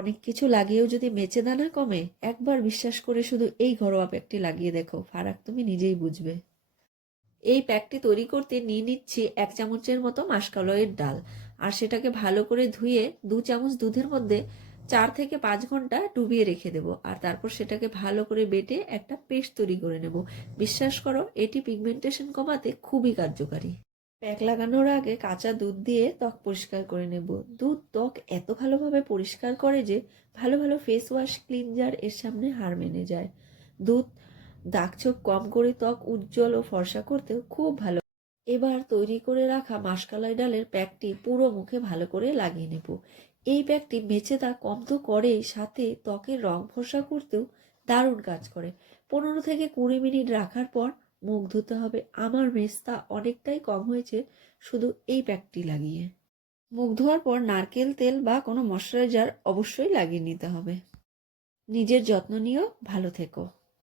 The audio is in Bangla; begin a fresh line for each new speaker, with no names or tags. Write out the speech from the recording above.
অনেক কিছু লাগিয়েও যদি মেচে দানা কমে, একবার বিশ্বাস করে শুধু এই ঘরোয়া প্যাকটি লাগিয়ে দেখো, ফারাক তুমি নিজেই বুঝবে। এই প্যাকটি তৈরি করতে নিয়ে নিচ্ছি এক চামচের মতো মাসকালয়ের ডাল, আর সেটাকে ভালো করে ধুয়ে দু চামচ দুধের মধ্যে চার থেকে পাঁচ ঘণ্টা ডুবিয়ে রেখে দেবো, আর তারপর সেটাকে ভালো করে বেটে একটা পেস্ট তৈরি করে নেব। বিশ্বাস করো, এটি পিগমেন্টেশন কমাতে খুবই কার্যকারী। প্যাক লাগানোর আগে কাঁচা দুধ দিয়ে ত্বক পরিষ্কার করে নেব। দুধ ত্বক এত ভালোভাবে পরিষ্কার করে যে ভালো ভালো ফেস ওয়াশ ক্লিনজার এর সামনে হার মেনে যায়। দুধ দাগছোপ কম করে ত্বক উজ্জ্বল ও ফর্সা করতেও খুব ভালো। এবার তৈরি করে রাখা মাসকালাই ডালের প্যাকটি পুরো মুখে ভালো করে লাগিয়ে নেব। এই প্যাকটি মেচে তা কম তো করেই সাথে ত্বকের রং ফর্সা করতেও দারুণ কাজ করে। পনেরো থেকে কুড়ি মিনিট রাখার পর মুখ ধুতে হবে। আমার মেস্তা অনেকটাই কম হয়েছে, শুধু এই প্যাকটি লাগিয়ে। মুখ ধোয়ার পর নারকেল তেল বা কোনো ময়শ্চারাইজার অবশ্যই লাগিয়ে নিতে হবে। নিজের যত্ন নিয়েও ভালো থেকো।